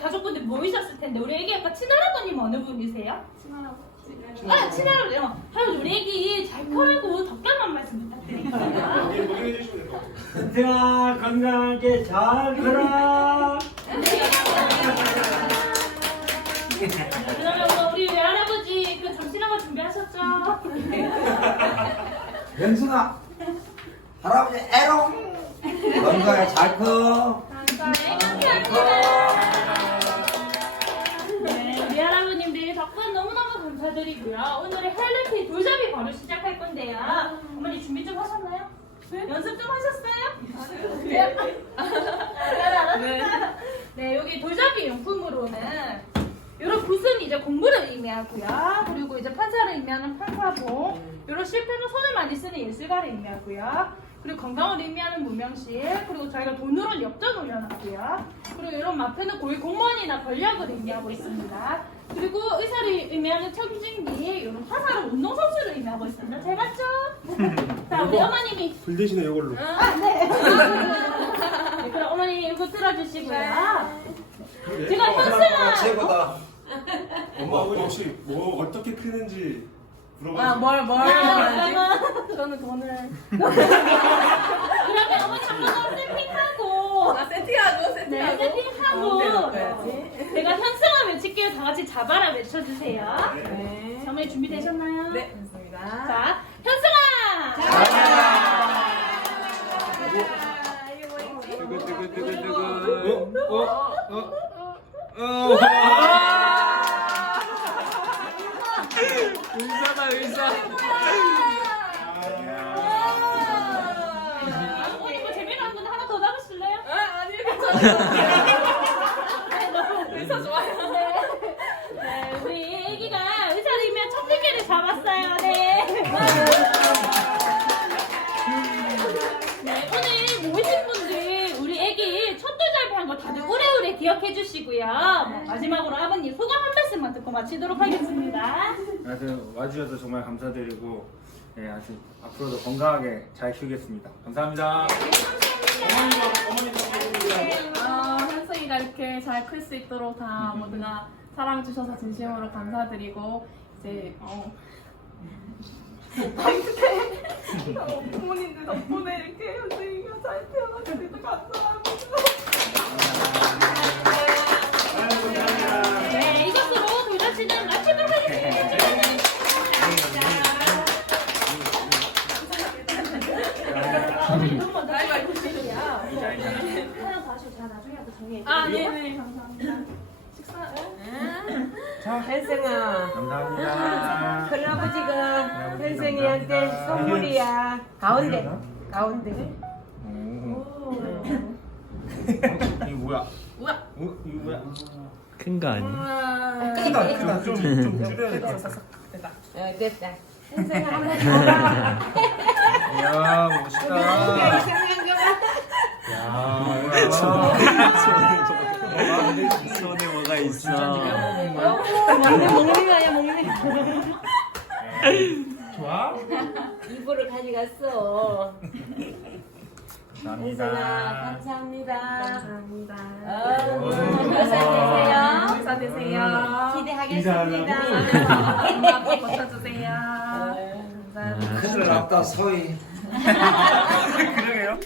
가족분들 모이셨을 텐데 우리 애기 아까 친할아버님 어느 분이세요? 아, 친할아버지. 어. 하여 우리 애기 잘 커라고 덕담한 말씀 부탁드릴게요. 예, 먹여 주시면 돼요. 은퇴야 건강하게 잘 살아. 그러면 뭐 우리 외할아버지 그거 준비하셨죠? 영순아 할아버지 에롱 건강에 잘 커. 네, 감사합니 너무너무 감사드리고요. 오늘의 하이라이트 돌잡이 바로 시작할 건데요. 어머니 준비 좀 하셨나요? 연습 좀 하셨어요? 네. 네. 네, 여기 돌잡이 용품으로는 이런 붓은 이제 공부를 의미하고요. 그리고 이제 판사를 의미하는 판사봉, 이런 실패는 손을 많이 쓰는 예술가를 의미하고요. 그리고 건강을 의미하는 무명실, 그리고 저희가 돈으로는 엽전 올려놨고요. 그리고 이런 마표는 고위 공무원이나 권력을 의미하고 있습니다. 그리고 의사를 의미하는 청진기, 이런 화사를 운동선수를 의미하고 있습니다. 잘 봤죠? 자, 우리 어머님이 불 대신에 이걸로. 아, 네. 네, 그럼 어머니 이거 들어주시고요. 제가 현승아. 최고다. 엄마 아버지 혹시 뭐 어떻게 크는지 물어봐. 아, 뭘, 뭘. 그러면 저는 돈을. 그러면 어머니 한번 세팅하고 아, 세팅하고, 네, 세팅하고. 세팅하고 제가 현승아 외칠게요. 다 같이 잡아라 외쳐주세요. 네. 어머니 준비되셨나요? 네, 됐습니다. 자, 현승아. 자, 이게 뭐였지? 두구두구두구두구. 어? 어? 어? 어? 의사다 의사. 어머니 뭐 재미난 건 하나 더 잡으실래요? 아, 아니요, 괜찮아요. 기억해 주시고요. 뭐, 마지막으로 아버님 소감 한 말씀만 듣고 마치도록 하겠습니다. 아주 와주셔서 정말 감사드리고 네, 아주 앞으로도 건강하게 잘 키우겠습니다. 감사합니다. 어, 현승이가 이렇게 잘 클 수 있도록 다 모두가 사랑 주셔서 진심으로 감사드리고 이제 어, 어, 부모님들 덕분에 이렇게 현승이가 잘 태어나서 감사합니다. 하나 나중에 또 아, 드릴게요. 네네, 감사합니다. 식사, 혜승아, 감사합니다. 큰아버지가 혜승이한테 선물이야. 가운데, 가운데. 오. 이거 뭐야? 어? 이거 뭐야? 큰 거 아니야? 크다 크다. 좀, 좀 줄여야 될것 같아. 됐다. 어, 됐다. 현생아 한번. 이야 멋있다. 야 손에 뭐가 있어. 먹는 먹는 거야 먹는 거. 좋아? 입으로 가져갔어. 현생아 감사합니다. 감사합니다. 감사합니다. 아유, 감사 감사 되세요. 되세요. 기대하겠습니다. 엄마 꼭 고쳐주세요. 아유, 큰일 났다 소희 그러게요.